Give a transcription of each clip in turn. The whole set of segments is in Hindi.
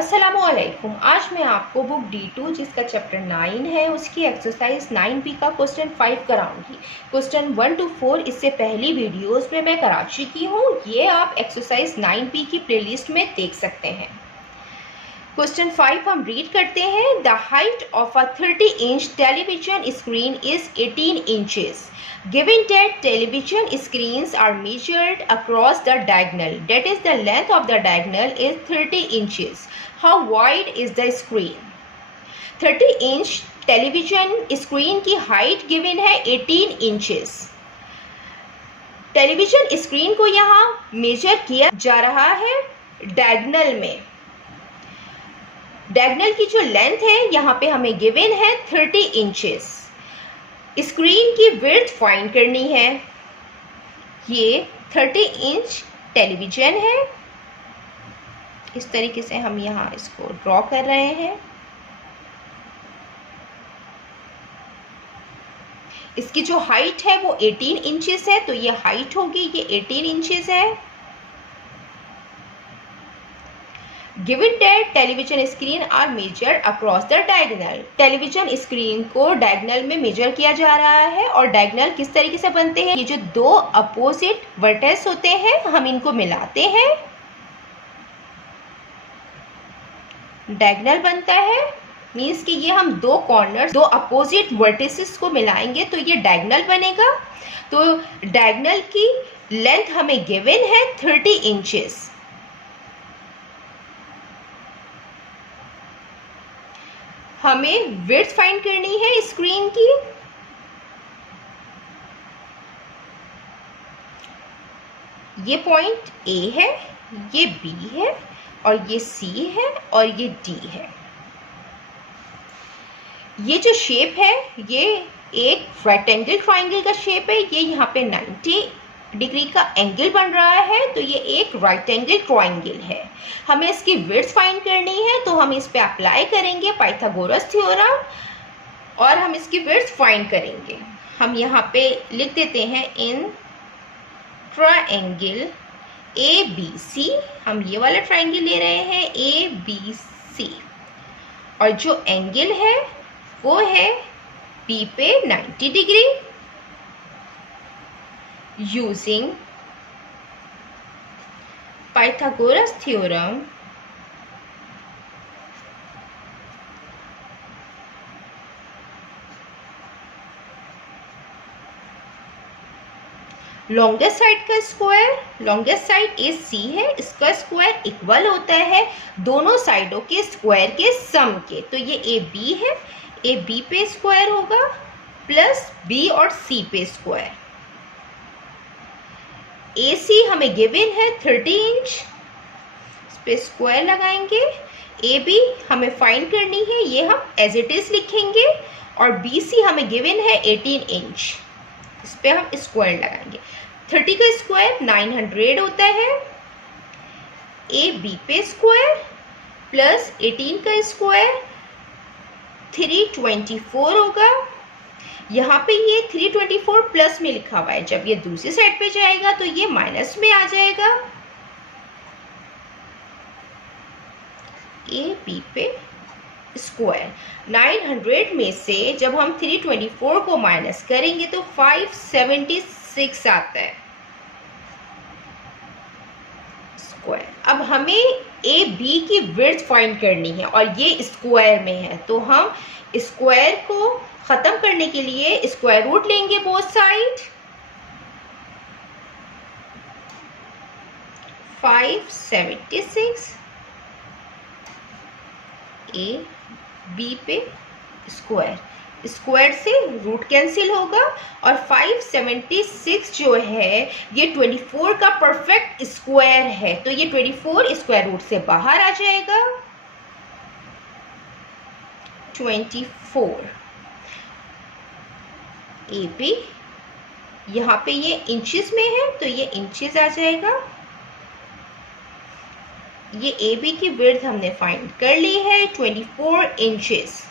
अस्सलामुअलैकुम। आज मैं आपको बुक D2 जिसका चैप्टर 9 है उसकी एक्सरसाइज 9B का क्वेश्चन 5 कराऊंगी। क्वेश्चन 1 to 4 इससे पहली वीडियोस में मैं करा चुकी हूँ, ये आप एक्सरसाइज 9B की प्लेलिस्ट में देख सकते हैं। क्वेश्चन 5 हम रीड करते हैं। The height of a 30-inch television screen is 18 inches. Given that television screens are measured across the diagonal, that is the length of the diagonal is 30 inches. How wide is the screen? 30-inch television screen की हाइट गिवन है 18 इंचेस। टेलीविजन स्क्रीन को यहाँ मेजर किया जा रहा है डायगोनल में। डायगोनल की जो लेंथ है यहाँ पे हमें गिवन है 30 इंचेस। स्क्रीन की विड्थ फाइंड करनी है। ये 30 इंच टेलीविजन है। इस तरीके से हम यहाँ इसको ड्रॉ कर रहे हैं। इसकी जो हाइट है वो 18 इंचेस है, तो ये हाइट होगी, ये 18 इंचेस है। Given that television screen are measure across the diagonal, television screen को डायगोनल में मेजर किया जा रहा है। और डायगोनल किस तरीके से बनते हैं? ये जो दो अपोजिट वर्टेक्स होते हैं हम इनको मिलाते हैं, डायगोनल बनता है। मीन्स कि ये हम दो कॉर्नर, दो अपोजिट वर्टिसेस को मिलाएंगे तो ये डायगोनल बनेगा। तो डायगोनल की लेंथ हमें गिवन है 30 इंचेस। हमें विड्थ फाइंड करनी है स्क्रीन की। ये पॉइंट A है, ये B है, और ये C है, और ये D है। ये जो शेप है ये एक रेक्टेंगल ट्राइंगल का शेप है। ये यहाँ पे 90 डिग्री का एंगल बन रहा है, तो ये एक राइट एंगल ट्राइंगल है। हमें इसकी विड्थ फाइंड करनी है, तो हम इस पे अप्लाई करेंगे पाइथागोरस थ्योरम और हम इसकी विड्थ फाइंड करेंगे। हम यहाँ पे लिख देते हैं इन ट्राइंगल ABC, हम ये वाला ट्राइंगल ले रहे हैं ABC, और जो एंगल है वो है B पे 90 degree. Using Pythagoras theorem, longest side का स्क्वायर, लॉन्गेस्ट साइड AC है, इसका स्क्वायर इक्वल होता है दोनों साइडों के स्क्वायर के सम के। तो ये AB है, AB पे स्क्वायर होगा प्लस B और C पे स्क्वायर। AC हमें गिवन है 30 इंच, इस पे स्क्वायर लगाएंगे। AB हमें फाइंड करनी है, ये हम एज इट इज लिखेंगे। और BC हमें गिवन है 18 इंच, इस पे हम स्क्वायर लगाएंगे। 30 का स्क्वायर 900 होता है। AB पे स्क्वायर प्लस 18 का स्क्वायर 324 होगा। यहाँ पे ये 324 प्लस में लिखा हुआ है, जब ये दूसरी साइड पे जाएगा तो ये माइनस में आ जाएगा। AB पे स्क्वायर 900 में से जब हम 324 को माइनस करेंगे तो 576 आता है स्क्वायर। अब हमें AB की विड्थ फाइंड करनी है और ये स्क्वायर में है, तो हम स्क्वायर को खत्म करने के लिए स्क्वायर रूट लेंगे बोथ साइड। 576 AB पे स्क्वायर, स्क्वायर से रूट कैंसिल होगा और 576 जो है ये 24 का परफेक्ट स्क्वायर है, तो ये 24 स्क्वायर रूट से बाहर आ जाएगा। 24 AB, यहाँ पे ये इंचेस में है तो ये इंचेस आ जाएगा। ये AB की विड्थ हमने फाइंड कर ली है 24 इंचेस।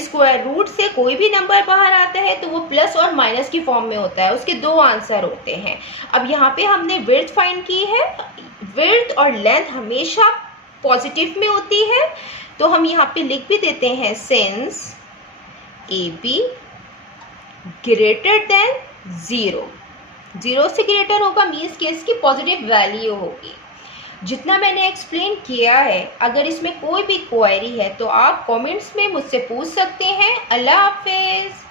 स्क्वायर रूट से कोई भी नंबर बाहर आता है तो वो प्लस और माइनस की फॉर्म में होता है, उसके दो आंसर होते हैं। अब यहाँ पे हमने विड्थ फाइंड की है, विड्थ और लेंथ हमेशा पॉजिटिव में होती है, तो हम यहाँ पे लिख भी देते हैं सिंस AB ग्रेटर देन 0, 0 से ग्रेटर होगा मीन्स कि इसकी पॉजिटिव वैल्यू होगी। जितना मैंने एक्सप्लेन किया है, अगर इसमें कोई भी क्वेरी है तो आप कमेंट्स में मुझसे पूछ सकते हैं। अल्लाह हाफिज़।